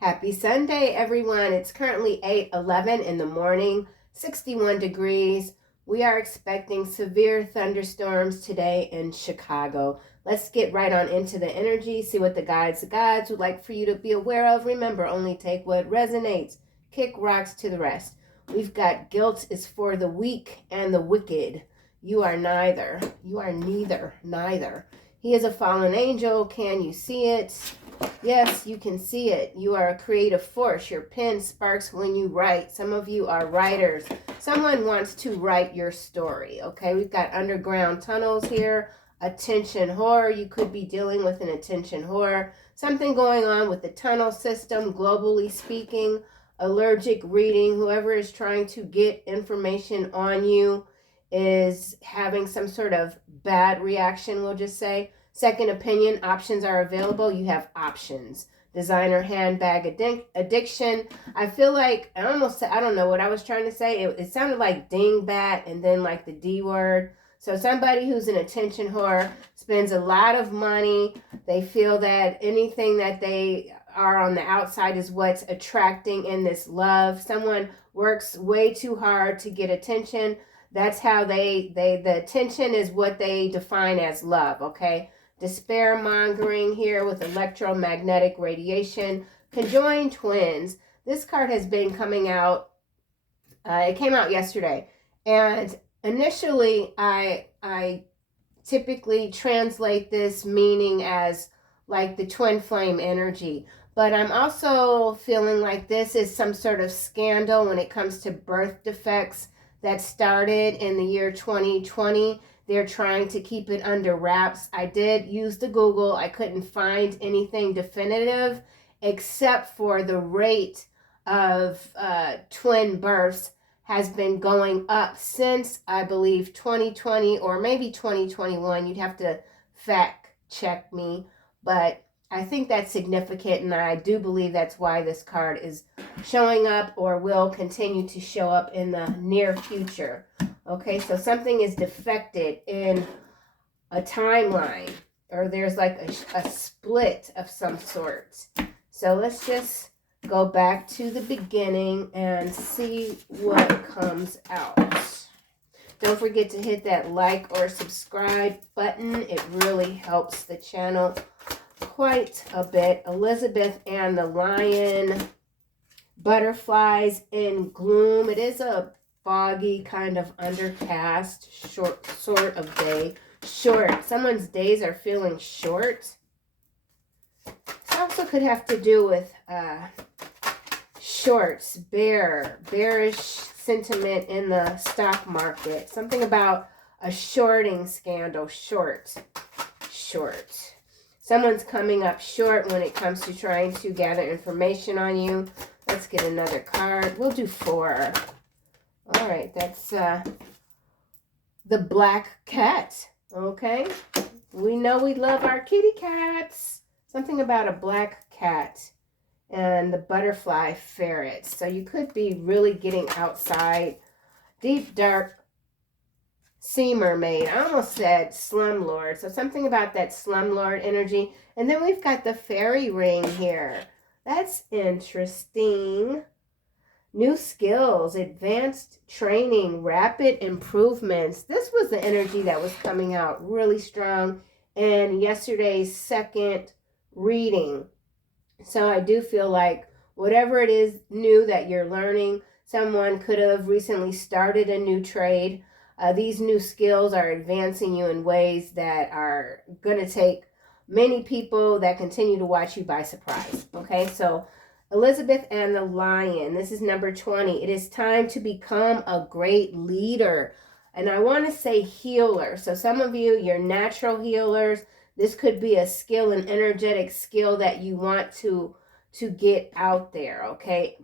Happy Sunday, everyone. It's currently 8:11 in the morning, 61 degrees. We are expecting severe thunderstorms today in Chicago. Let's get right on into the energy, see what the gods would like for you to be aware of. Remember, only take what resonates. Kick rocks to the rest. We've got guilt is for the weak and the wicked. You are neither. You are neither. He is a fallen angel. Can you see it? Yes, you can see it. You are a creative force. Your pen sparks when you write. Some of you are writers. Someone wants to write your story, okay? We've got underground tunnels here. Attention whore. You could be dealing with an attention whore. Something going on with the tunnel system, globally speaking. Allergic reading. Whoever is trying to get information on you is having some sort of bad reaction, we'll just say. Second opinion options are available. You have options. Designer handbag addiction. I feel like I don't know what I was trying to say. It sounded like dingbat and then like the D word. So somebody who's an attention whore spends a lot of money. They feel that anything that they are on the outside is what's attracting in this love. Someone works way too hard to get attention. That's how the attention is what they define as love, okay? Despair mongering here with electromagnetic radiation. Conjoined twins. This card has been coming out. It came out yesterday. And initially, I typically translate this meaning as like the twin flame energy. But I'm also feeling like this is some sort of scandal when it comes to birth defects that started in the year 2020. They're trying to keep it under wraps. I did use the Google. I couldn't find anything definitive except for the rate of twin births has been going up since, I believe, 2020 or maybe 2021. You'd have to fact check me. But I think that's significant, and I do believe that's why this card is showing up or will continue to show up in the near future. Okay, so something is defected in a timeline, or there's like a split of some sort. So let's just go back to the beginning and see what comes out. Don't forget to hit that like or subscribe button. It really helps the channel quite a bit. Elizabeth and the Lion. Butterflies in gloom. It is a foggy, kind of undercast, sort of day. Short. Someone's days are feeling short. This also could have to do with shorts, bearish sentiment in the stock market. Something about a shorting scandal. Short. Someone's coming up short when it comes to trying to gather information on you. Let's get another card. We'll do 4. All right, that's the black cat. Okay, we know we love our kitty cats. Something about a black cat and the butterfly ferret. So you could be really getting outside. Deep, dark sea mermaid. I almost said slumlord. So something about that slumlord energy. And then we've got the fairy ring here. That's interesting. New skills, advanced training, rapid improvements. This was the energy that was coming out really strong in yesterday's second reading. So I do feel like whatever it is new that you're learning, someone could have recently started a new trade. These new skills are advancing you in ways that are going to take many people that continue to watch you by surprise. Okay, so Elizabeth and the Lion. This is number 20. It is time to become a great leader. And I want to say healer. So some of you, you're natural healers. This could be a skill, an energetic skill that you want to get out there, okay?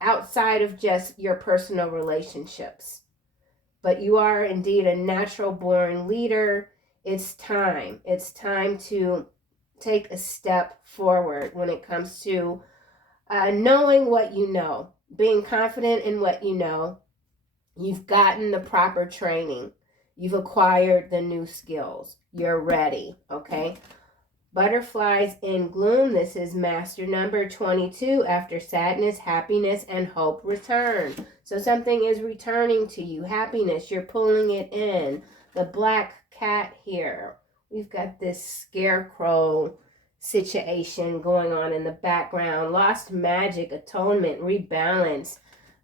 Outside of just your personal relationships. But you are indeed a natural born leader. It's time. It's time to take a step forward when it comes to knowing what you know, being confident in what you know. You've gotten the proper training. You've acquired the new skills. You're ready, okay? Butterflies in gloom. This is master number 22. After sadness, happiness, and hope return. So something is returning to you. Happiness, you're pulling it in. The black cat here. We've got this scarecrow situation going on in the background. Lost magic, atonement, rebalance.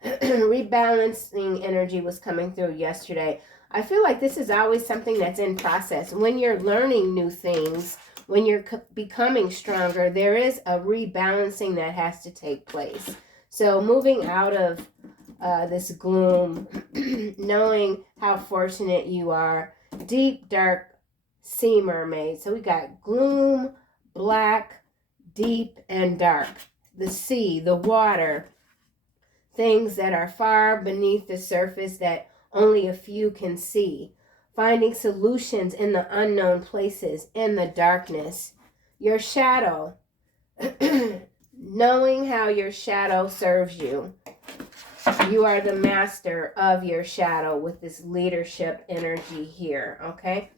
Rebalancing energy was coming through yesterday. I feel like this is always something that's in process. When you're learning new things, when you're becoming stronger, there is a rebalancing that has to take place. So moving out of this gloom, knowing how fortunate you are. Deep, dark sea mermaid. So we got gloom, black, deep, and dark. The sea, the water, things that are far beneath the surface that only a few can see. Finding solutions in the unknown places, in the darkness. Your shadow. Knowing how your shadow serves you. You are the master of your shadow with this leadership energy here, okay?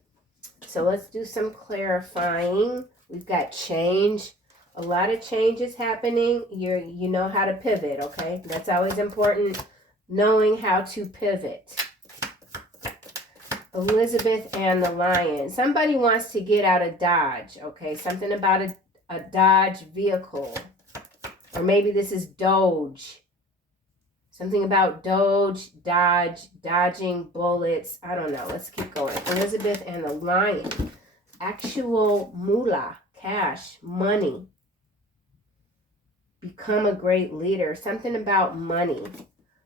So let's do some clarifying. We've got change. A lot of change is happening. You know how to pivot, okay? That's always important, knowing how to pivot. Elizabeth and the Lion. Somebody wants to get out of Dodge, okay? Something about a Dodge vehicle. Or maybe this is Doge. Something about Doge, Dodge, dodging bullets. I don't know. Let's keep going. Elizabeth and the Lion. Actual moolah, cash, money. Become a great leader. Something about money.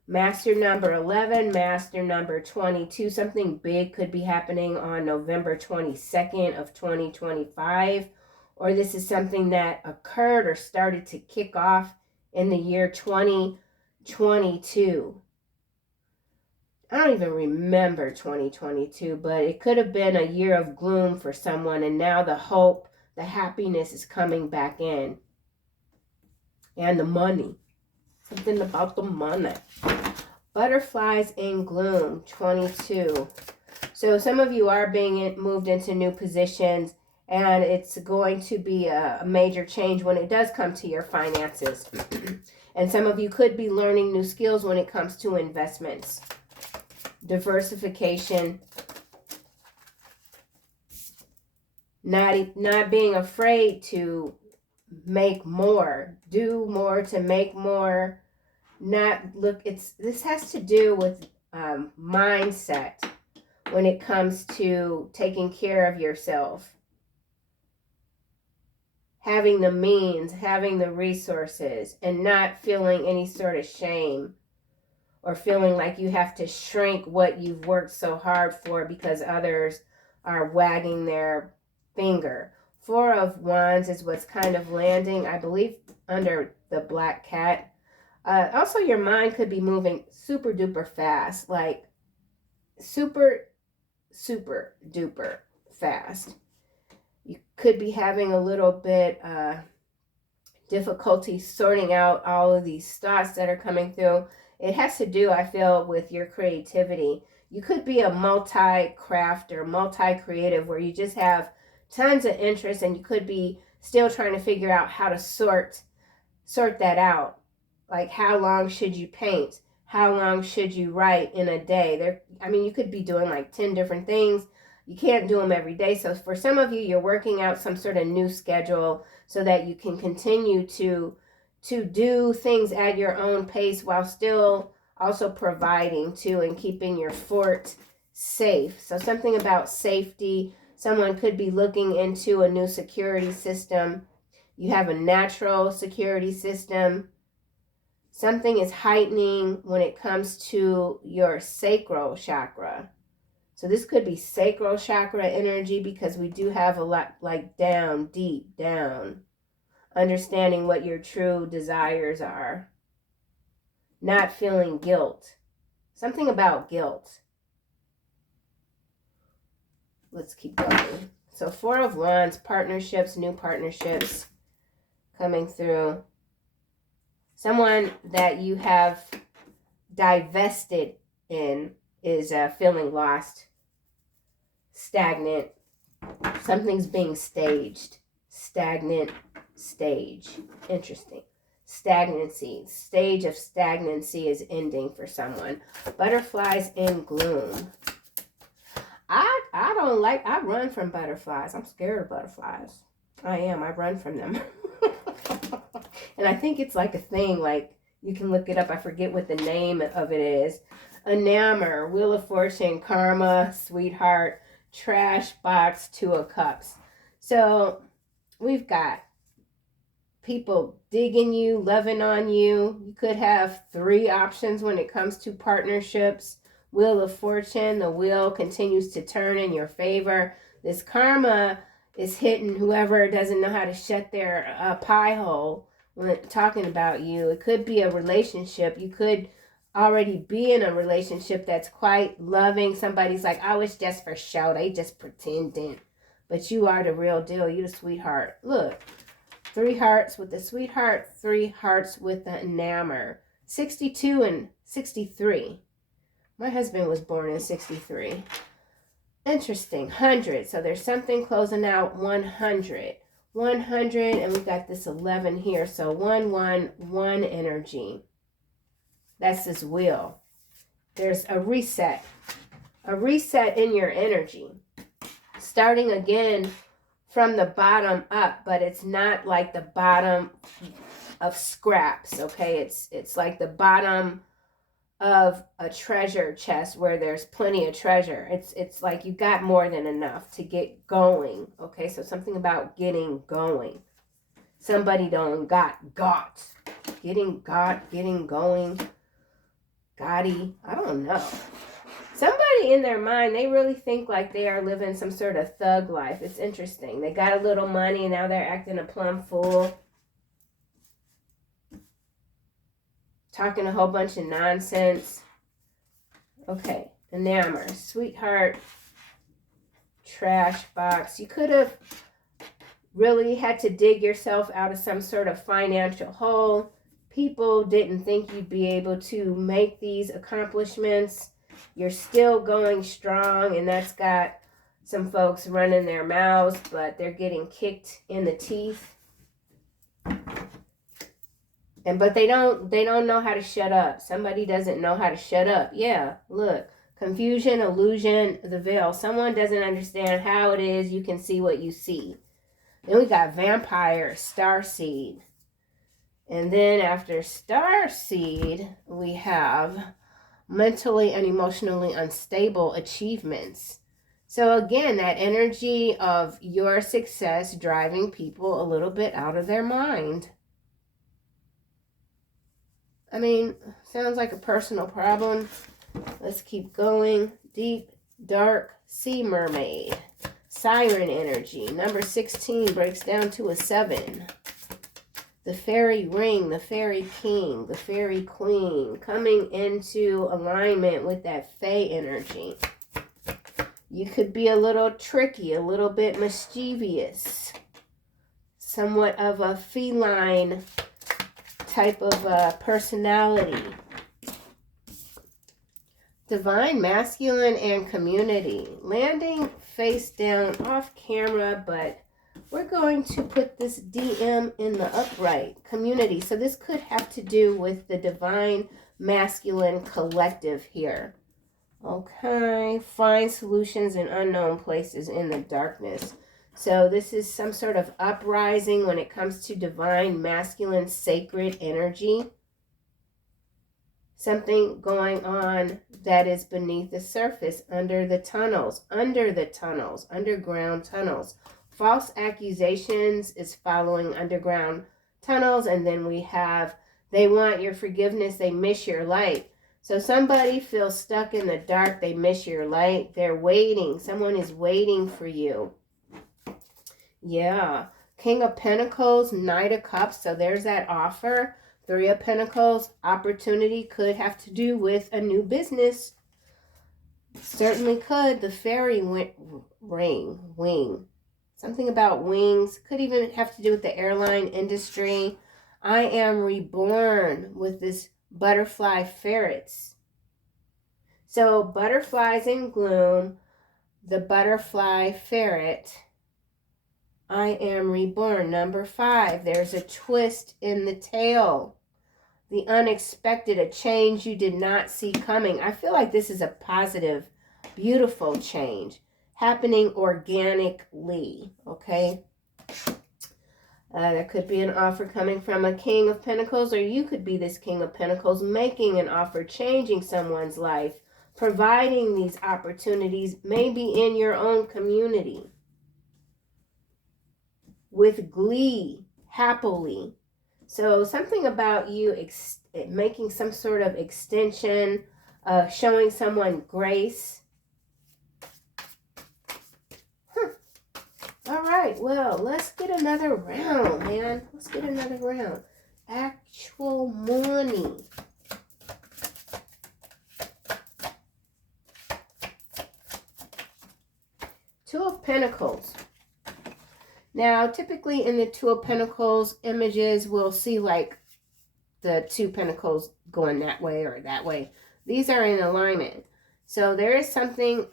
Master number 11, master number 22. Something big could be happening on November 22nd of 2025. Or this is something that occurred or started to kick off in the year 2022. I don't even remember 2022, but it could have been a year of gloom for someone. And now the hope, the happiness is coming back in. And the money. Something about the money. Butterflies in gloom, 22. So some of you are being moved into new positions, and it's going to be a major change when it does come to your finances. And some of you could be learning new skills when it comes to investments. Diversification. Not being afraid to make more, do more to make more. This has to do with mindset when it comes to taking care of yourself, having the means, having the resources, and not feeling any sort of shame or feeling like you have to shrink what you've worked so hard for because others are wagging their finger. 4 of Wands is what's kind of landing, I believe, under the black cat. Also, your mind could be moving super duper fast, like super duper fast. You could be having a little bit difficulty sorting out all of these thoughts that are coming through. It has to do, I feel, with your creativity. You could be a multi-crafter, multi-creative, where you just have tons of interest, and you could be still trying to figure out how to sort that out. Like, how long should you paint? How long should you write in a day? You could be doing like 10 different things. You can't do them every day. So for some of you, you're working out some sort of new schedule so that you can continue to do things at your own pace while still also providing too and keeping your fort safe. So something about safety. Someone could be looking into a new security system. You have a natural security system. Something is heightening when it comes to your sacral chakra. So this could be sacral chakra energy because we do have a lot like down, deep down. Understanding what your true desires are. Not feeling guilt. Something about guilt. Let's keep going. So 4 of Wands, partnerships, new partnerships coming through. Someone that you have divested in is feeling lost, stagnant. Something's being staged. stagnant stage. Interesting. Stagnancy. Stage of stagnancy is ending for someone. Butterflies in gloom. I run from butterflies. I'm scared of butterflies. I am. I run from them. And I think it's like a thing, like you can look it up. I forget what the name of it is. Enigma, Wheel of Fortune, Karma, Sweetheart, Trash Box, Two of Cups. So we've got people digging you, loving on you. You could have 3 options when it comes to partnerships. Wheel of Fortune, the wheel continues to turn in your favor. This karma is hitting whoever doesn't know how to shut their pie hole when talking about you. It could be a relationship. You could already be in a relationship that's quite loving. Somebody's like, I was just for show. They just pretending. But you are the real deal. You the sweetheart. Look, 3 hearts with the sweetheart, 3 hearts with the enamour. 62 and 63. My husband was born in 63. Interesting. 100. So there's something closing out 100. 100, and we got this 11 here. So 111 energy. That's this wheel. There's a reset. A reset in your energy. Starting again from the bottom up, but it's not like the bottom of scraps, okay? It's like the bottom of a treasure chest where there's plenty of treasure. It's like you got more than enough to get going, okay? So something about getting going. Somebody don't got. Getting going. Gotti, I don't know. Somebody in their mind, they really think like they are living some sort of thug life. It's interesting. They got a little money and now they're acting a plumb fool. Talking a whole bunch of nonsense. Okay, enamour, sweetheart, trash box. You could have really had to dig yourself out of some sort of financial hole. People didn't think you'd be able to make these accomplishments. You're still going strong, and that's got some folks running their mouths, but they're getting kicked in the teeth. But they don't know how to shut up. Somebody doesn't know how to shut up. Yeah, look. Confusion, illusion, the veil. Someone doesn't understand how it is you can see what you see. Then we got vampire, starseed. And then after starseed, we have mentally and emotionally unstable achievements. So again, that energy of your success driving people a little bit out of their mind. I mean, sounds like a personal problem. Let's keep going. Deep, dark, sea mermaid. Siren energy. Number 16 breaks down to a 7. The fairy ring, the fairy king, the fairy queen. Coming into alignment with that fae energy. You could be a little tricky, a little bit mischievous. Somewhat of a feline type of personality. Divine masculine and community. Landing face down off camera, but we're going to put this DM in the upright. Community. So this could have to do with the divine masculine collective here. Okay. Find solutions in unknown places in the darkness. So this is some sort of uprising when it comes to divine masculine sacred energy. Something going on that is beneath the surface, under the tunnels, underground tunnels. False accusations is following underground tunnels. And then we have, they want your forgiveness, they miss your light. So somebody feels stuck in the dark, they miss your light. They're waiting. Someone is waiting for you. Yeah. King of Pentacles, Knight of Cups. So there's that offer. 3 of Pentacles, opportunity could have to do with a new business. Certainly could. The fairy wing. Something about wings. Could even have to do with the airline industry. I am reborn with this butterfly ferrets. So butterflies in gloom, the butterfly ferret, I am reborn. Number 5, there's a twist in the tale. The unexpected, a change you did not see coming. I feel like this is a positive, beautiful change happening organically, okay? There could be an offer coming from a King of Pentacles, or you could be this King of Pentacles making an offer, changing someone's life, providing these opportunities, maybe in your own community, with glee, happily. So something about you making some sort of extension, showing someone grace. All right, well, let's get another round, man. Let's get another round. Actual money. Two of Pentacles. Now, typically in the Two of Pentacles images, we'll see like the 2 pentacles going that way or that way. These are in alignment. So there is something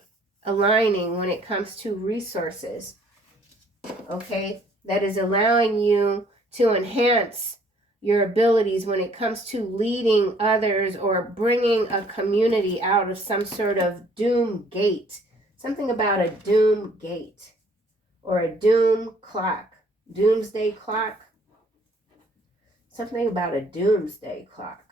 aligning when it comes to resources. Okay, that is allowing you to enhance your abilities when it comes to leading others or bringing a community out of some sort of doom gate. Something about a doom gate or a doom clock, doomsday clock. Something about a doomsday clock.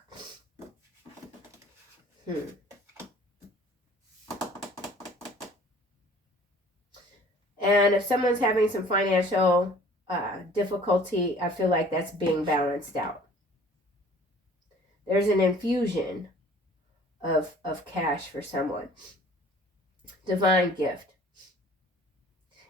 And if someone's having some financial difficulty, I feel like that's being balanced out. There's an infusion of cash for someone. Divine gift.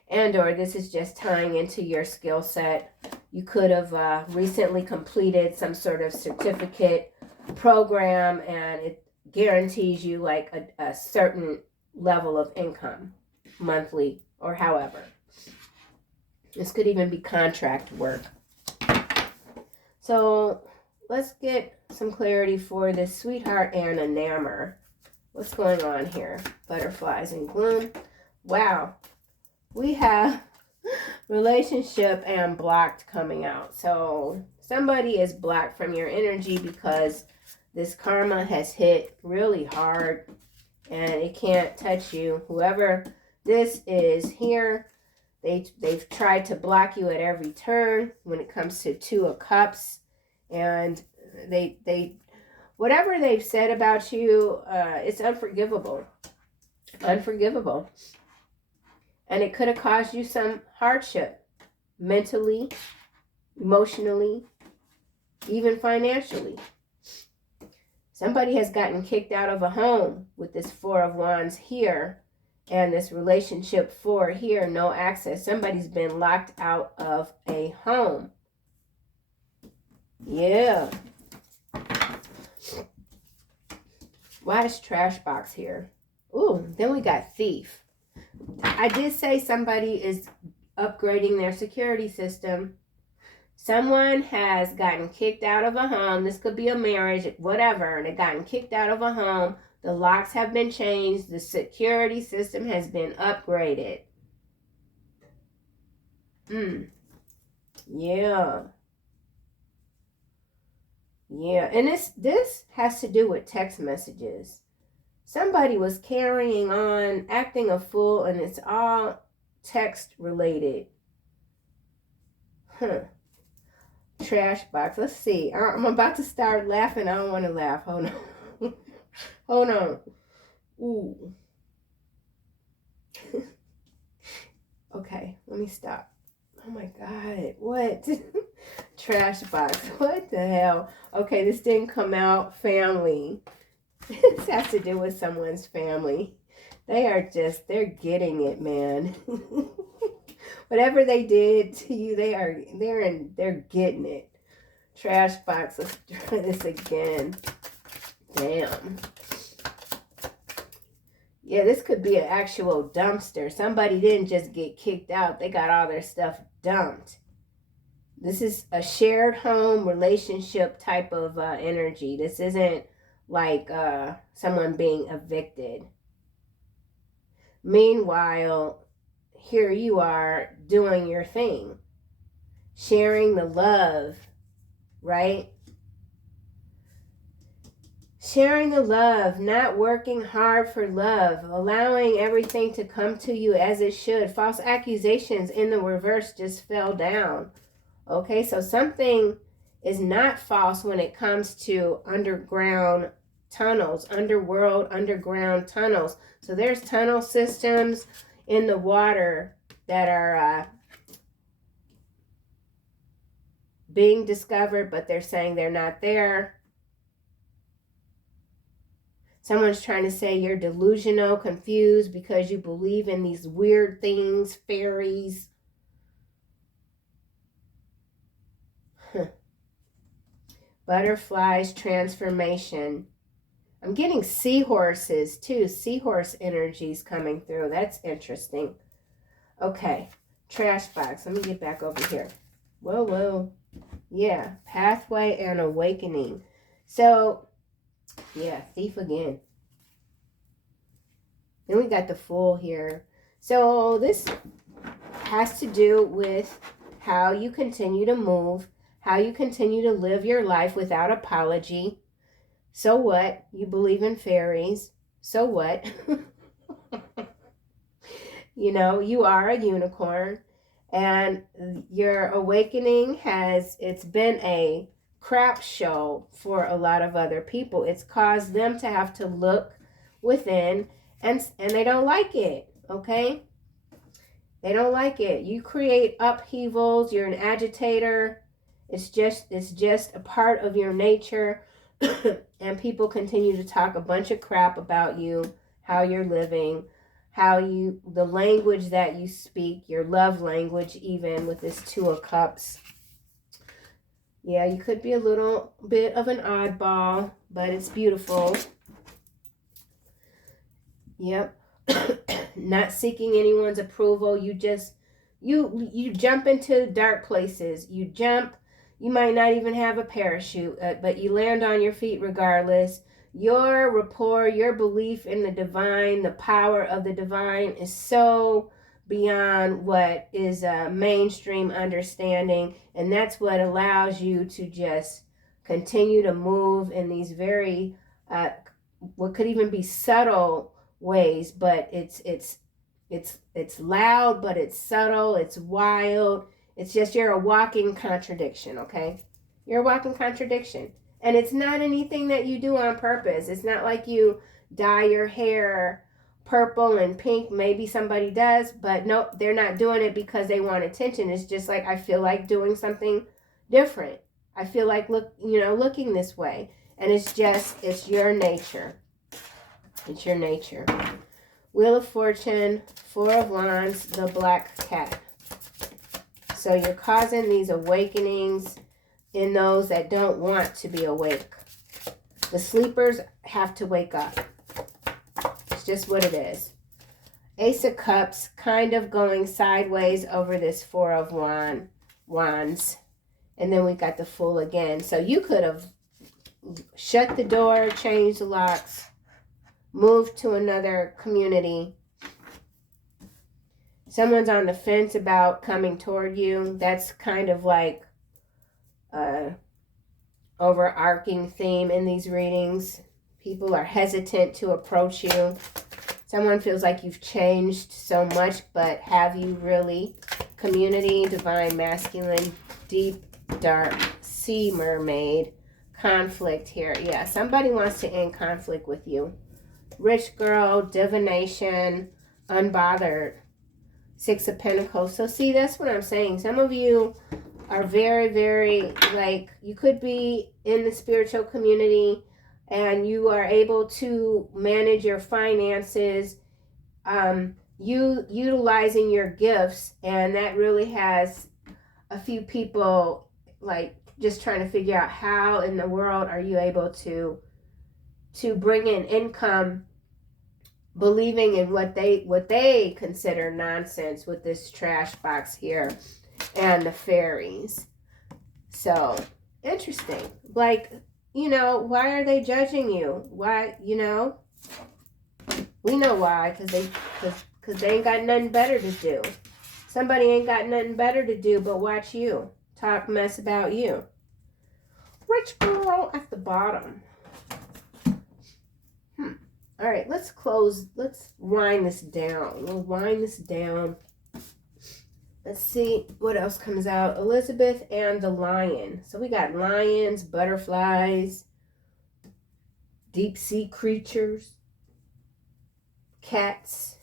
And or this is just tying into your skill set. You could have recently completed some sort of certificate program and it guarantees you like a certain level of income monthly or however. This could even be contract work. So let's get some clarity for this sweetheart and enamor. What's going on here? Butterflies and gloom. Wow. We have relationship and blocked coming out. So somebody is blocked from your energy because this karma has hit really hard and it can't touch you. Whoever this is here, they've tried to block you at every turn when it comes to 2 of Cups, and they whatever they've said about you, it's unforgivable. Unforgivable. And it could have caused you some hardship mentally, emotionally, even financially. Somebody has gotten kicked out of a home with this 4 of Wands here and this relationship 4 here, no access. Somebody's been locked out of a home. Yeah. Why is trash box here? Ooh, then we got thief. I did say somebody is upgrading their security system. Someone has gotten kicked out of a home. This could be a marriage, whatever. They've gotten kicked out of a home. The locks have been changed. The security system has been upgraded. Yeah. Yeah. And this has to do with text messages. Somebody was carrying on, acting a fool, and it's all text related. Trash box. Let's see. I'm about to start laughing. I don't want to laugh. Hold on. Hold on. Ooh. Okay, let me stop. Oh my God. What? Trash box. What the hell? Okay, this didn't come out. Family. This has to do with someone's family. They're getting it, man. Whatever they did to you, they're getting it. Trash box. Let's try this again. Damn. Yeah, this could be an actual dumpster. Somebody didn't just get kicked out. They got all their stuff dumped. This is a shared home relationship type of energy. This isn't like someone being evicted. Meanwhile, here you are doing your thing, sharing the love, right? Sharing the love, not working hard for love, allowing everything to come to you as it should. False accusations in the reverse just fell down. Okay, so something is not false when it comes to underground tunnels, underground tunnels. So there's tunnel systems in the water that are being discovered, but they're saying they're not there. Someone's trying to say you're delusional, confused because you believe in these weird things, fairies. Butterflies, transformation. I'm getting seahorses too. Seahorse energies coming through. That's interesting. Okay. Trash box. Let me get back over here. Whoa, whoa. Yeah. Pathway and awakening. So, yeah. Thief again. Then we got the Fool here. So this has to do with how you continue to move, how you continue to live your life without apology. So what? You believe in fairies. So what? You know, you are a unicorn, and your awakening it's been a crap show for a lot of other people. It's caused them to have to look within, and they don't like it, okay? They don't like it. You create upheavals. You're an agitator. It's just a part of your nature. And people continue to talk a bunch of crap about you, how you're living, the language that you speak, your love language, even with this Two of Cups. Yeah, you could be a little bit of an oddball, but it's beautiful. Yep. Not seeking anyone's approval. You just, you jump into dark places. You might not even have a parachute, but you land on your feet regardless. Your rapport, your belief in the divine, the power of the divine is so beyond what is a mainstream understanding. And that's what allows you to just continue to move in these very, what could even be subtle ways, but it's loud, but it's subtle, it's wild. It's just you're a walking contradiction, okay? You're a walking contradiction. And it's not anything that you do on purpose. It's not like you dye your hair purple and pink. Maybe somebody does, but no, they're not doing it because they want attention. It's just like, I feel like doing something different. I feel like looking this way. And it's your nature. It's your nature. Wheel of Fortune, Four of Wands, the Black Cat. So you're causing these awakenings in those that don't want to be awake. The sleepers have to wake up. It's just what it is. Ace of Cups kind of going sideways over this Four of Wands. And then we got the Fool again. So you could have shut the door, changed the locks, moved to another community. Someone's on the fence about coming toward you. That's kind of like an overarching theme in these readings. People are hesitant to approach you. Someone feels like you've changed so much, but have you really? Community, divine masculine, deep, dark, sea mermaid, conflict here. Yeah, somebody wants to end conflict with you. Rich girl, divination, unbothered. Six of Pentacles. So see, that's what I'm saying. Some of you are very, very, like, you could be in the spiritual community and you are able to manage your finances, utilizing your gifts, and that really has a few people, like, just trying to figure out how in the world are you able to bring in income, believing in what they consider nonsense with this trash box here and the fairies. So interesting. Like, why are they judging you? Why? We know why, because because they ain't got nothing better to do. Somebody ain't got nothing better to do but watch you talk mess about you. Rich girl at the bottom. All right, let's wind this down. We'll wind this down. Let's see what else comes out. Elizabeth and the lion. So we got lions, butterflies, deep sea creatures, cats.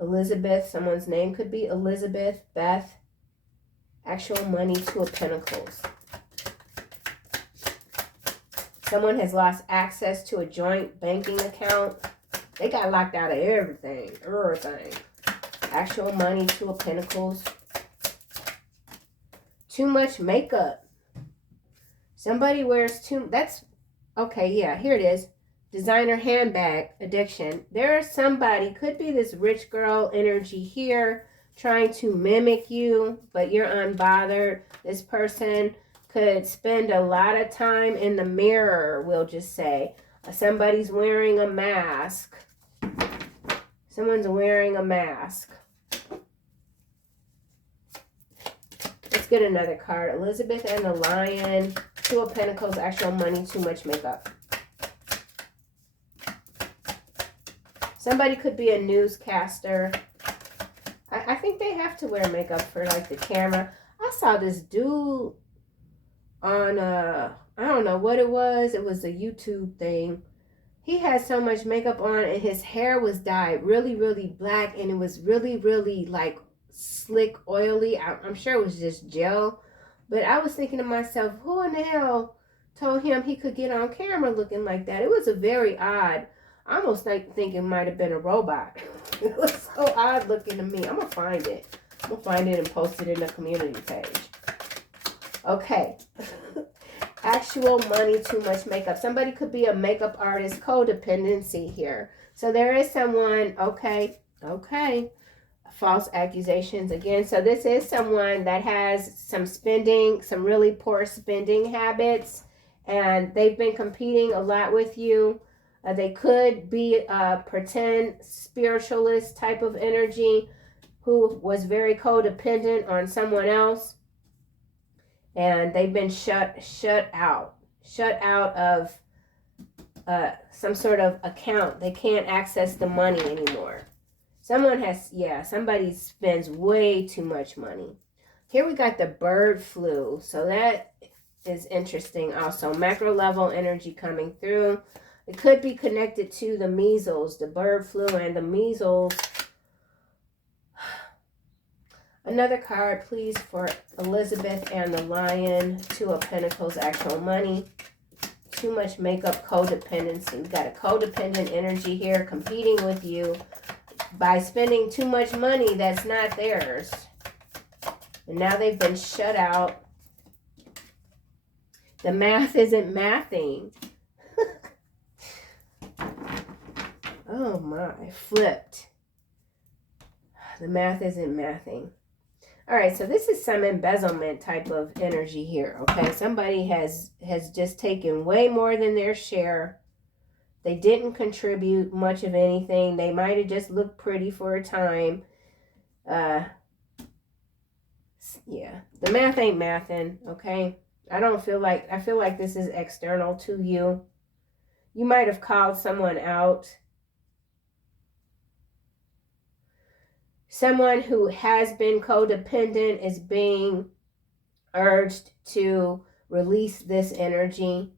Elizabeth, someone's name could be Elizabeth, Beth. Actual money, Two of Pentacles. Someone has lost access to a joint banking account. They got locked out of everything. Actual money, Two of Pentacles. Too much makeup. Somebody wears that's, okay, yeah, here it is. Designer handbag addiction. There is somebody, could be this rich girl energy here, trying to mimic you, but you're unbothered. This person could spend a lot of time in the mirror, we'll just say. Somebody's wearing a mask. Someone's wearing a mask. Let's get another card. Elizabeth and the lion. Two of Pentacles, actual money, too much makeup. Somebody could be a newscaster. I think they have to wear makeup for like the camera. I saw this dude on I don't know what it was. It was a YouTube thing. He had so much makeup on and his hair was dyed really, really black, and it was really, really like slick, oily. I'm sure it was just gel. But I was thinking to myself, who in the hell told him he could get on camera looking like that? It was a very odd, I almost think it might have been a robot. It was so odd looking to me. I'm going to find it. I'm going to find it and post it in the community page. Okay. Actual money, too much makeup. Somebody could be a makeup artist. Codependency here. So there is someone, okay. False accusations again. So this is someone that has some spending, some really poor spending habits, and they've been competing a lot with you. They could be a pretend spiritualist type of energy who was very codependent on someone else, and they've been shut out of some sort of account. They can't access the money anymore. Somebody spends way too much money. Here we got the bird flu. So that is interesting also. Macro level energy coming through. It could be connected to the measles, the bird flu and the measles. Another card, please, for Elizabeth and the lion. Two of Pentacles, actual money. Too much makeup, codependency. We got a codependent energy here competing with you by spending too much money that's not theirs. And now they've been shut out. The math isn't mathing. Oh my, flipped. The math isn't mathing. All right, so this is some embezzlement type of energy here, okay? Somebody has just taken way more than their share. They didn't contribute much of anything. They might have just looked pretty for a time. Yeah, the math ain't mathing, okay? I feel like this is external to you. You might have called someone out. Someone who has been codependent is being urged to release this energy,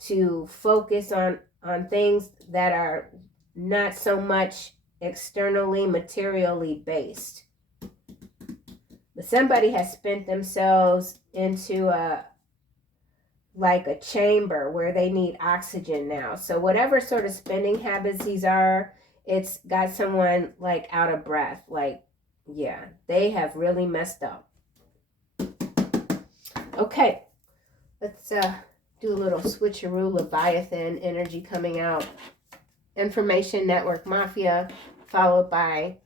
to focus on things that are not so much externally, materially based. But somebody has spent themselves into a chamber where they need oxygen now. So whatever sort of spending habits these are, it's got someone like out of breath. Like, yeah, they have really messed up. Okay, let's do a little switcheroo. Leviathan energy coming out. Information network mafia, followed by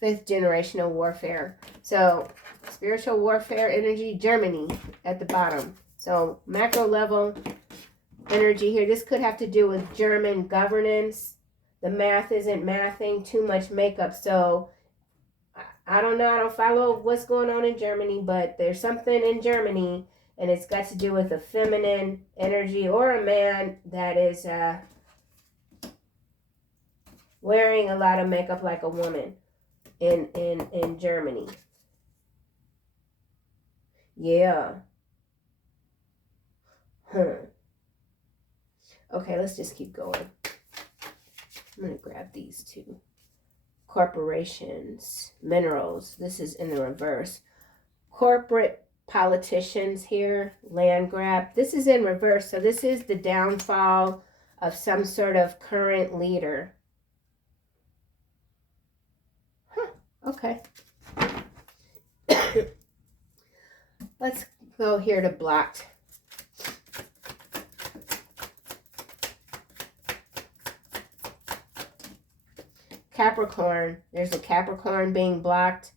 5th generational warfare. So spiritual warfare energy, Germany at the bottom. So macro level energy here. This could have to do with German governance. The math isn't mathing, too much makeup. So I don't know. I don't follow what's going on in Germany, but there's something in Germany, and it's got to do with a feminine energy or a man that is wearing a lot of makeup like a woman in Germany. Yeah. Okay, let's just keep going. I'm going to grab these two. Corporations, minerals. This is in the reverse. Corporate politicians here, land grab. This is in reverse. So this is the downfall of some sort of current leader. Okay. Let's go here to blocked. Capricorn. There's a Capricorn being blocked.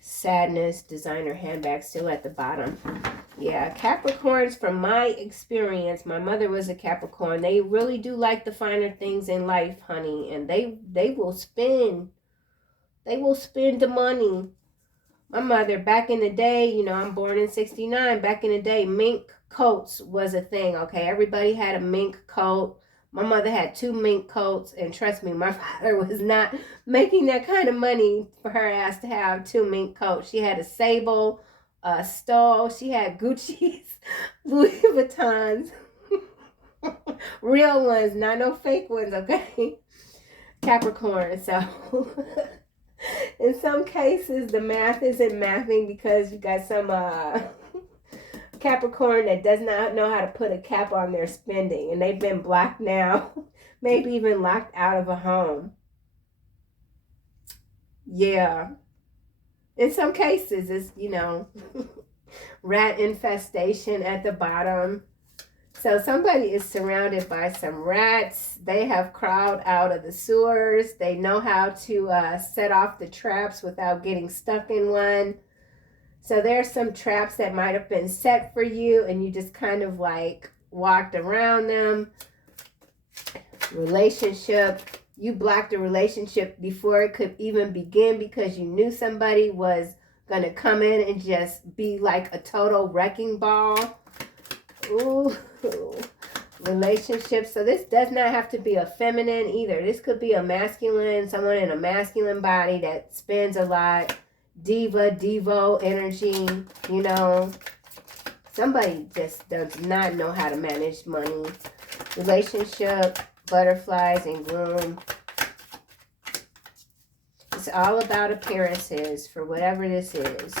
Sadness. Designer handbag still at the bottom. Yeah, Capricorns, from my experience, my mother was a Capricorn. They really do like the finer things in life, honey. And they will spend. They will spend the money. My mother, back in the day, you know, I'm born in 69. Back in the day, mink coats was a thing, okay? Everybody had a mink coat. My mother had 2 mink coats, and trust me, my father was not making that kind of money for her ass to have 2 mink coats. She had a sable, a Stoll. She had Gucci's, Louis Vuittons. Real ones, not no fake ones, okay? Capricorn, so... in some cases, the math isn't mathing because you got some Capricorn that does not know how to put a cap on their spending, and they've been blocked now, maybe even locked out of a home. Yeah. In some cases, it's, you know, rat infestation at the bottom. So somebody is surrounded by some rats. They have crawled out of the sewers. They know how to set off the traps without getting stuck in one. So there's some traps that might have been set for you, and you just kind of like walked around them. Relationship. You blocked a relationship before it could even begin because you knew somebody was going to come in and just be like a total wrecking ball. Ooh. Relationship. So this does not have to be a feminine either. This could be a masculine, someone in a masculine body that spends a lot. Diva, Devo energy, you know. Somebody just does not know how to manage money. Relationship, butterflies and gloom. It's all about appearances for whatever this is.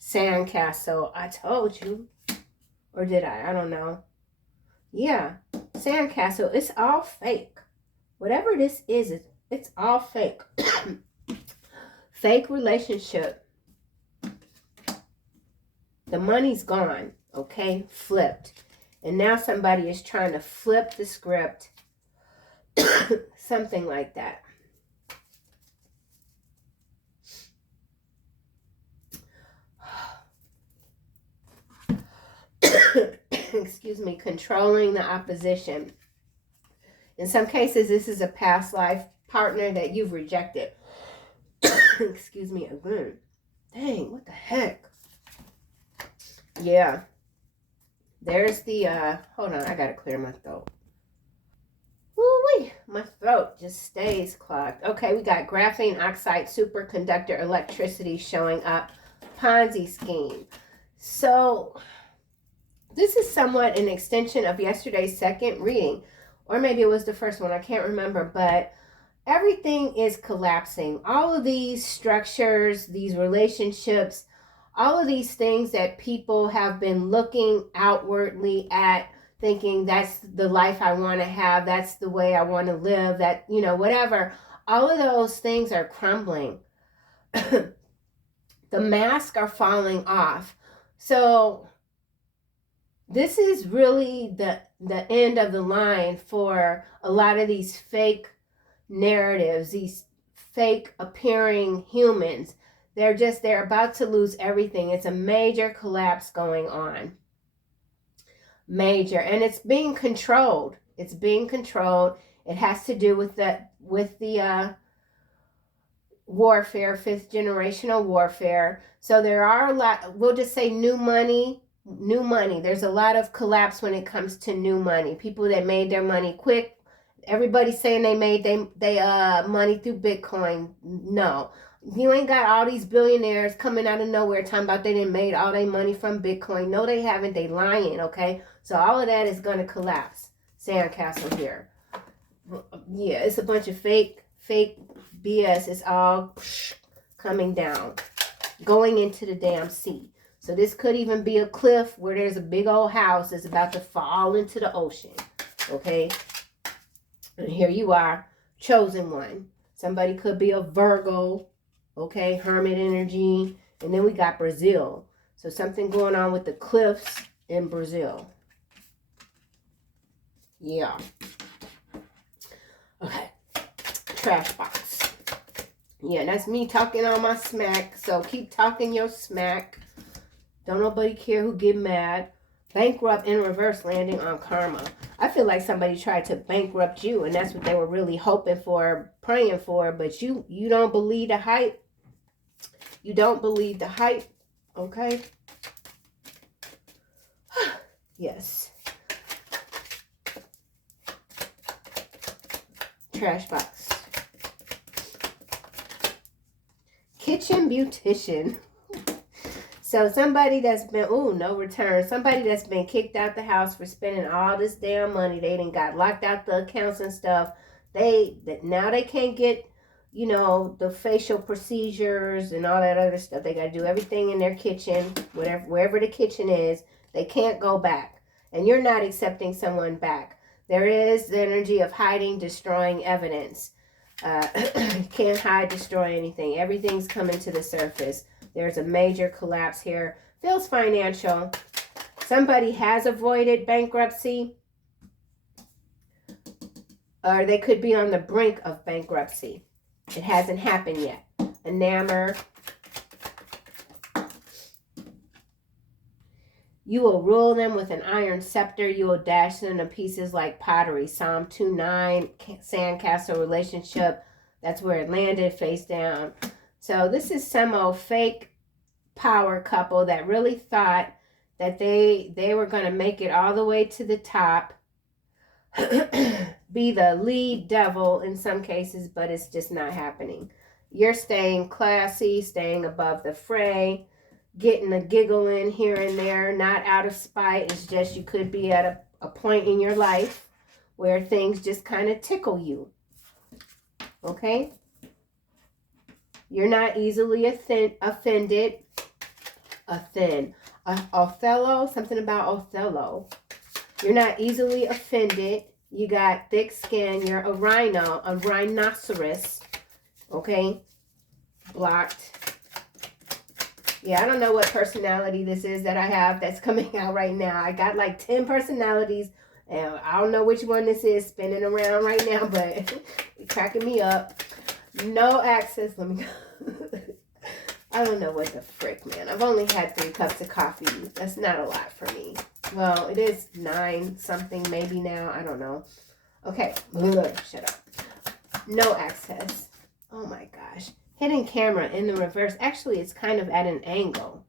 Sandcastle. I told you. Or did I? I don't know. Yeah. Sandcastle. It's all fake. Whatever this is, it's all fake. Fake relationship. The money's gone. Okay? Flipped. And now somebody is trying to flip the script. Something like that. Excuse me. Controlling the opposition. In some cases, this is a past life partner that you've rejected. Excuse me again. Dang, what the heck? Yeah. There's the, hold on, I gotta clear my throat. Woo-wee, my throat just stays clogged. Okay, we got graphene oxide superconductor electricity showing up. Ponzi scheme. So, this is somewhat an extension of yesterday's second reading. Or maybe it was the first one, I can't remember, but everything is collapsing. All of these structures, these relationships, all of these things that people have been looking outwardly at, thinking that's the life I want to have, that's the way I want to live, that, you know, whatever. All of those things are crumbling. The masks are falling off. So this is really the end of the line for a lot of these fake narratives, these fake appearing humans. They're about to lose everything. It's a major collapse going on. major, and it's being controlled. It's being controlled. It has to do with the warfare, fifth generational warfare. So there are a lot, we'll just say new money. There's a lot of collapse when it comes to new money. People that made their money quick. Everybody's saying they made they money through Bitcoin. No. You ain't got all these billionaires coming out of nowhere talking about they didn't made all their money from Bitcoin. No, they haven't. They lying, okay? So all of that is going to collapse. Sandcastle here. Yeah, it's a bunch of fake BS. It's all coming down, going into the damn sea. So this could even be a cliff where there's a big old house that's about to fall into the ocean, okay? And here you are, chosen one. Somebody could be a Virgo, okay? Hermit energy. And then we got Brazil. So something going on with the cliffs in Brazil. Yeah. Okay. Trash box. Yeah, that's me talking on my smack. So keep talking your smack. Don't nobody care who get mad. Bankrupt in reverse, landing on karma. I feel like somebody tried to bankrupt you, and that's what they were really hoping for, praying for, but you don't believe the hype. You don't believe the hype, okay? Yes. Trash box. Kitchen beautician. So somebody that's been, no return. Somebody that's been kicked out the house for spending all this damn money. They done got locked out the accounts and stuff. Now they can't get, the facial procedures and all that other stuff. They got to do everything in their kitchen, wherever the kitchen is. They can't go back. And you're not accepting someone back. There is the energy of hiding, destroying evidence. You can't hide, destroy anything. Everything's coming to the surface. There's a major collapse here. Feels financial. Somebody has avoided bankruptcy. Or they could be on the brink of bankruptcy. It hasn't happened yet. Enamor. You will rule them with an iron scepter. You will dash them to pieces like pottery. Psalm 2:9, sandcastle relationship. That's where it landed, face down. So this is some old fake power couple that really thought that they were going to make it all the way to the top. Be the lead devil in some cases, but it's just not happening. You're staying classy, staying above the fray, getting a giggle in here and there, not out of spite. It's just you could be at a point in your life where things just kind of tickle you. Okay? You're not easily offended. Othello, something about Othello. You're not easily offended. You got thick skin. You're a rhinoceros. Okay? Blocked. Yeah, I don't know what personality this is that I have that's coming out right now. I got like 10 personalities. And I don't know which one this is spinning around right now, but it's cracking me up. No access. Let me go. I don't know what the frick, man. I've only had 3 cups of coffee. That's not a lot for me. Well, it is 9 something maybe now. I don't know. Okay. Shut up. No access. Oh my gosh. Hidden camera in the reverse. Actually, it's kind of at an angle.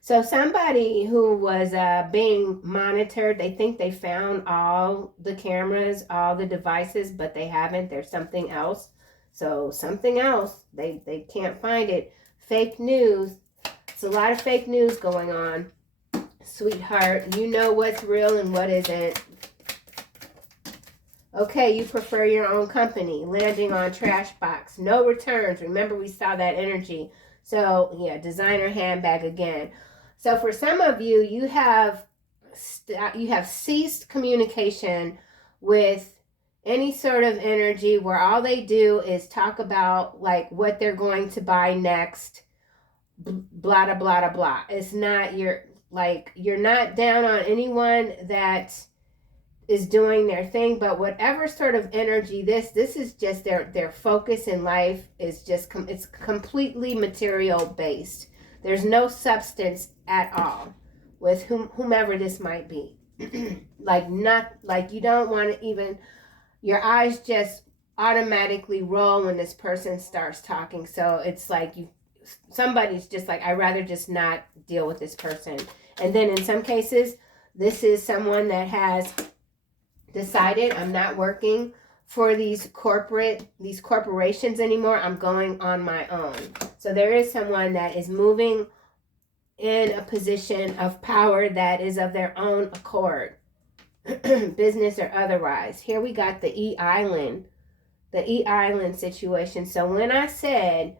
So somebody who was being monitored, they think they found all the cameras, all the devices, but they haven't. There's something else. So something else. They can't find it. Fake news. It's a lot of fake news going on. Sweetheart, you know what's real and what isn't. Okay, you prefer your own company. Landing on trash box. No returns. Remember, we saw that energy. So, yeah, designer handbag again. So, for some of you, you have ceased communication with any sort of energy where all they do is talk about, like, what they're going to buy next. Blah, blah, blah, blah. It's not you're not down on anyone that is doing their thing, but whatever sort of energy this is just their focus in life is just it's completely material based. There's no substance at all with whomever this might be. like you don't want to even, your eyes just automatically roll when this person starts talking. So it's like somebody's just like, I'd rather just not deal with this person. And then in some cases, this is someone that has decided, I'm not working for these corporations anymore. I'm going on my own. So there is someone that is moving in a position of power that is of their own accord, business or otherwise. Here we got the E-Island situation. So when I said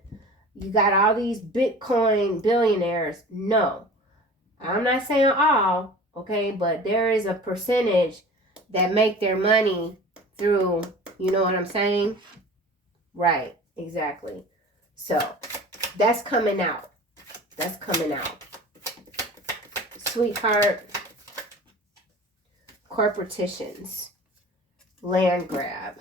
you got all these Bitcoin billionaires, no, I'm not saying all, okay, but there is a percentage that make their money through, you know what I'm saying? Right, exactly. So that's coming out. That's coming out. Sweetheart, corporatitions, land grab.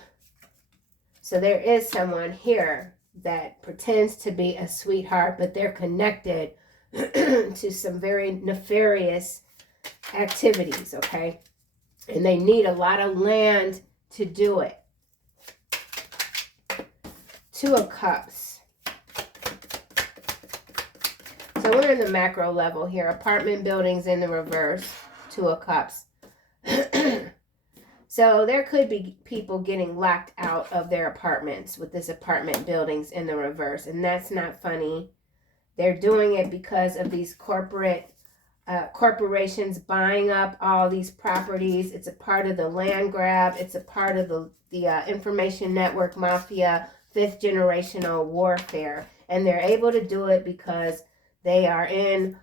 So there is someone here that pretends to be a sweetheart, but they're connected to some very nefarious activities, okay? And they need a lot of land to do it. Two of Cups. So we're in the macro level here. Apartment buildings in the reverse. Two of Cups. So there could be people getting locked out of their apartments with this apartment buildings in the reverse. And that's not funny. They're doing it because of these corporations buying up all these properties. It's a part of the land grab. It's a part of the information network mafia, fifth generational warfare. And they're able to do it because they are in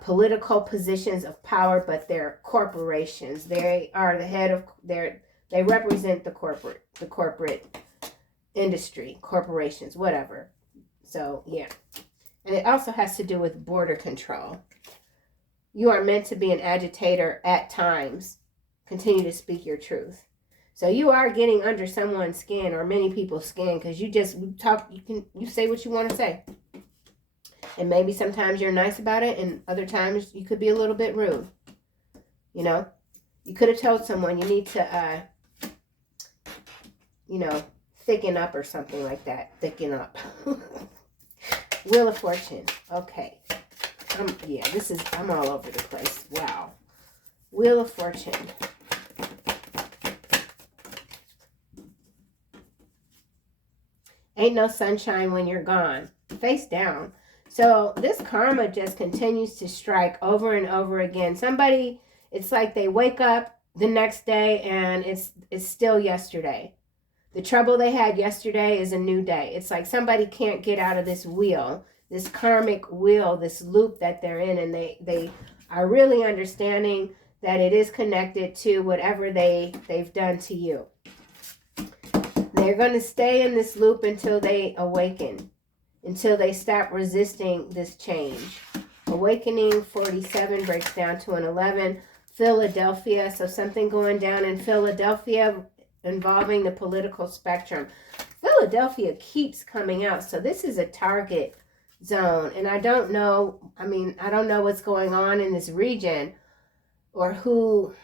political positions of power, but they're corporations. They are the head of they represent the corporate industry, corporations, whatever. So yeah. And it also has to do with border control. You are meant to be an agitator at times. Continue to speak your truth. So you are getting under someone's skin, or many people's skin, because you say what you want to say. And maybe sometimes you're nice about it, and other times you could be a little bit rude. You know, you could have told someone you need to, thicken up or something like that. Thicken up. Wheel of Fortune. Okay. I'm all over the place. Wow. Wheel of Fortune. Ain't no sunshine when you're gone. Face down. So this karma just continues to strike over and over again. Somebody, it's like they wake up the next day and it's still yesterday. The trouble they had yesterday is a new day. It's like somebody can't get out of this wheel, this karmic wheel, this loop that they're in, and they are really understanding that it is connected to whatever they've done to you. They're going to stay in this loop until they awaken, until they stop resisting this change. Awakening 47 breaks down to an 11. Philadelphia, so something going down in Philadelphia involving the political spectrum. Philadelphia keeps coming out, so this is a target zone. And I don't know what's going on in this region or who.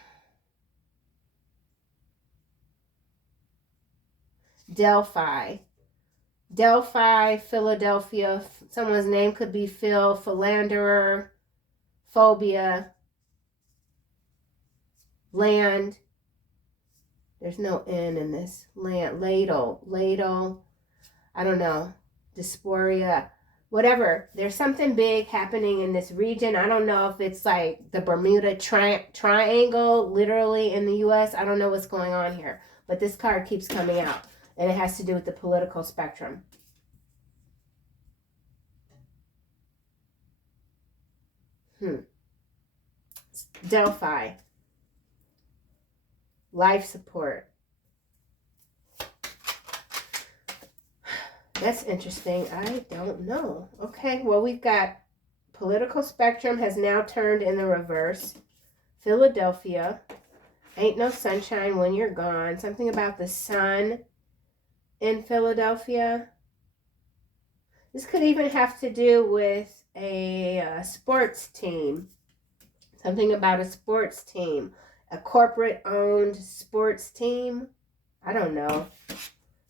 Delphi, Philadelphia. Someone's name could be Phil, philanderer, phobia, land. There's no N in this. Land, ladle. I don't know. Dysphoria, whatever. There's something big happening in this region. I don't know if it's like the Bermuda Triangle, literally in the U.S. I don't know what's going on here. But this card keeps coming out. And it has to do with the political spectrum. Delphi. Life support. That's interesting. I don't know. Okay, well, we've got political spectrum has now turned in the reverse. Philadelphia. Ain't no sunshine when you're gone. Something about the sun in Philadelphia. This could even have to do with a sports team. Something about a sports team. A corporate-owned sports team. I don't know.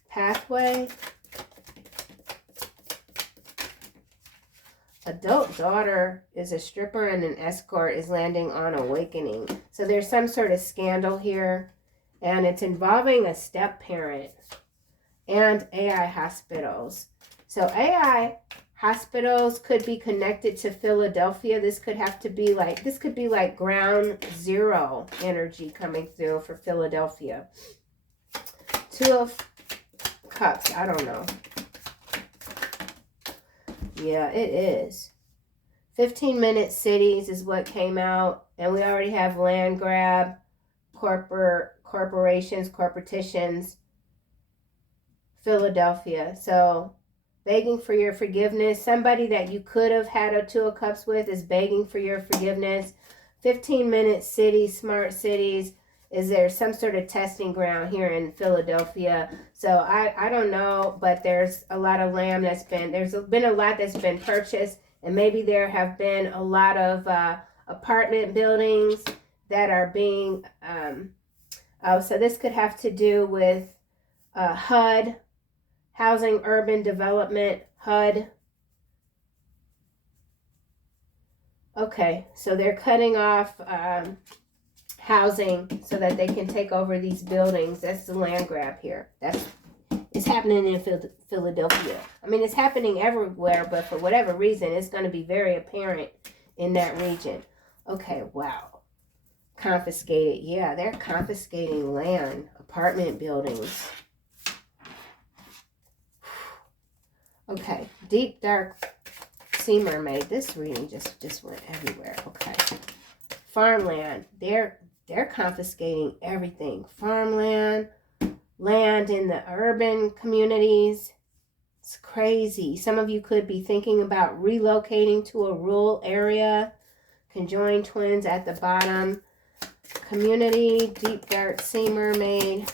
Pathway. Adult daughter is a stripper and an escort is landing on awakening. So there's some sort of scandal here. And it's involving a step-parent and AI hospitals. So AI hospitals could be connected to Philadelphia. This could be like ground zero energy coming through for Philadelphia. Two of Cups. I don't know. Yeah, it is. 15-minute cities is what came out. And we already have land grab, corporations, corporatitions, Philadelphia. So begging for your forgiveness. Somebody that you could have had a Two of Cups with is begging for your forgiveness. 15-minute cities, smart cities. Is there some sort of testing ground here in Philadelphia? So I don't know, but there's a lot of land there's been a lot that's been purchased, and maybe there have been a lot of apartment buildings that are being, so this could have to do with HUD, Housing Urban Development, HUD. Okay, so they're cutting off housing so that they can take over these buildings. That's the land grab here. It's happening in Philadelphia. I mean, it's happening everywhere, but for whatever reason, it's going to be very apparent in that region. Okay, wow. Confiscated. Yeah, they're confiscating land, apartment buildings. Okay, deep, dark sea mermaid. This reading just went everywhere. Okay. Farmland. They're confiscating everything. Farmland, land in the urban communities. It's crazy. Some of you could be thinking about relocating to a rural area. Conjoined twins at the bottom. Community, deep dark sea mermaid.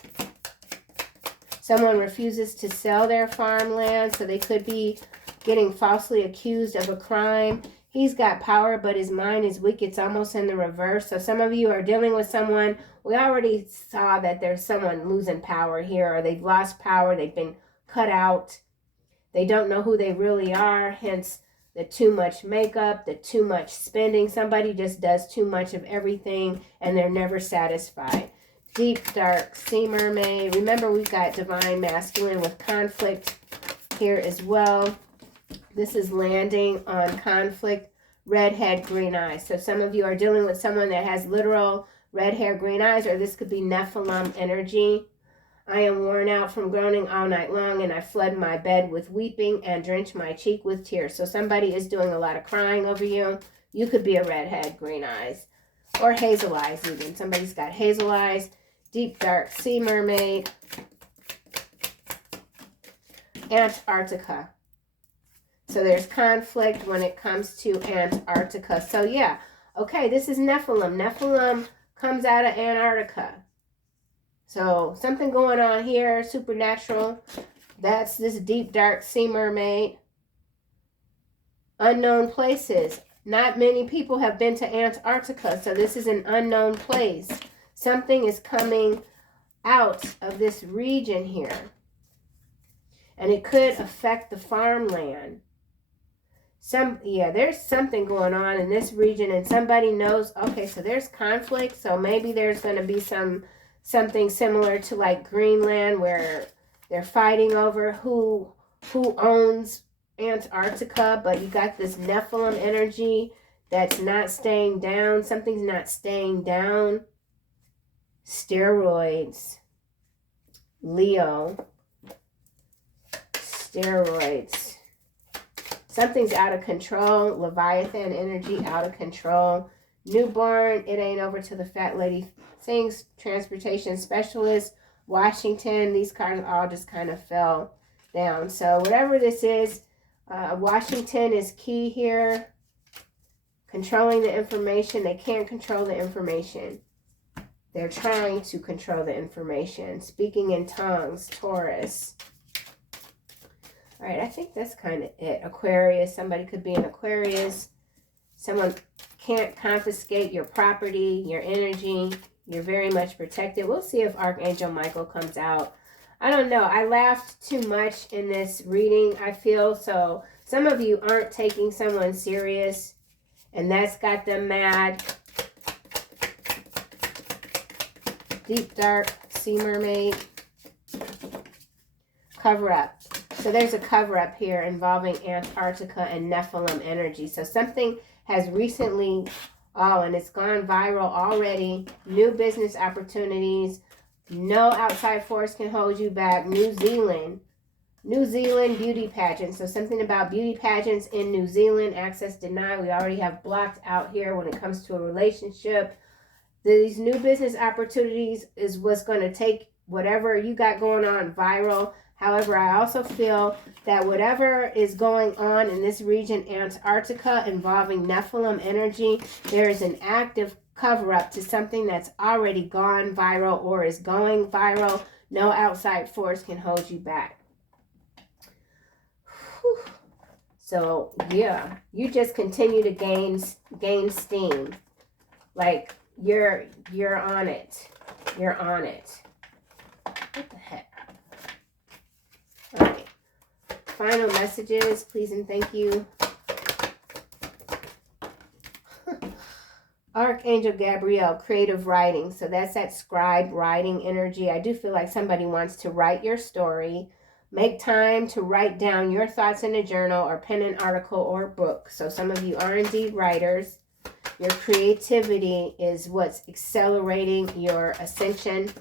Someone refuses to sell their farmland, so they could be getting falsely accused of a crime. He's got power, but his mind is weak. It's almost in the reverse. So some of you are dealing with someone. We already saw that there's someone losing power here, or they've lost power. They've been cut out. They don't know who they really are, hence the too much makeup, the too much spending. Somebody just does too much of everything, and they're never satisfied. Deep, dark sea mermaid. Remember, we've got divine masculine with conflict here as well. This is landing on conflict, red head, green eyes. So some of you are dealing with someone that has literal red hair, green eyes, or this could be Nephilim energy. I am worn out from groaning all night long, and I flood my bed with weeping and drench my cheek with tears. So somebody is doing a lot of crying over you. You could be a redhead, green eyes, or hazel eyes even. Somebody's got hazel eyes. Deep dark sea mermaid. Antarctica. So there's conflict when it comes to Antarctica. So yeah, okay, this is Nephilim. Nephilim comes out of Antarctica. So something going on here, supernatural. That's this deep, dark sea mermaid. Unknown places. Not many people have been to Antarctica, so this is an unknown place. Something is coming out of this region here. And it could affect the farmland. There's something going on in this region, and somebody knows, okay, so there's conflict, so maybe there's going to be something similar to like Greenland, where they're fighting over who owns Antarctica, but you got this Nephilim energy that's not staying down. Something's not staying down. Steroids. Leo. Steroids. Something's out of control. Leviathan energy out of control. Newborn. It ain't over till the fat lady sings. Transportation specialist. Washington. These cards all just kind of fell down. So whatever this is, Washington is key here. Controlling the information. They can't control the information. They're trying to control the information. Speaking in tongues. Taurus. All right, I think that's kind of it. Aquarius. Somebody could be an Aquarius. Someone can't confiscate your property, your energy. You're very much protected. We'll see if Archangel Michael comes out. I don't know. I laughed too much in this reading, I feel. So some of you aren't taking someone serious, and that's got them mad. Deep dark sea mermaid. Cover up. So there's a cover up here involving Antarctica and Nephilim energy. So something has recently, and it's gone viral already. New business opportunities. No outside force can hold you back. New Zealand beauty pageant. So something about beauty pageants in New Zealand. Access denied. We already have blocked out here when it comes to a relationship. These new business opportunities is what's going to take whatever you got going on viral. However, I also feel that whatever is going on in this region, Antarctica, involving Nephilim energy, there is an active cover-up to something that's already gone viral or is going viral. No outside force can hold you back. Whew. So, yeah, you just continue to gain steam. Like, you're on it. You're on it. What the heck? All right. Final messages, please and thank you. Archangel Gabriel, creative writing. So that's that scribe writing energy. I do feel like somebody wants to write your story. Make time to write down your thoughts in a journal or pen an article or book. So some of you are indeed writers. Your creativity is what's accelerating your ascension.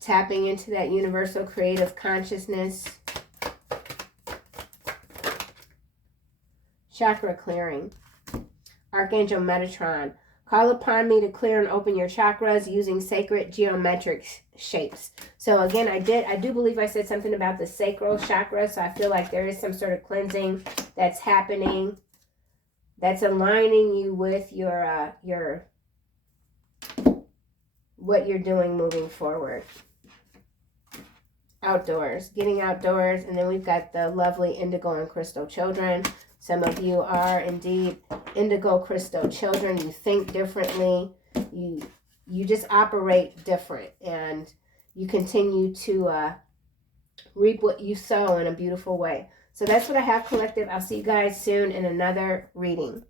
Tapping into that universal creative consciousness. Chakra clearing. Archangel Metatron. Call upon me to clear and open your chakras using sacred geometric shapes. So again, I do believe I said something about the sacral chakra. So I feel like there is some sort of cleansing that's happening. That's aligning you with your what you're doing moving forward. Outdoors, getting outdoors. And then we've got the lovely indigo and crystal children. Some of you are indeed indigo crystal children. You think differently. You just operate different. And you continue to reap what you sow in a beautiful way. So that's what I have, collective. I'll see you guys soon in another reading.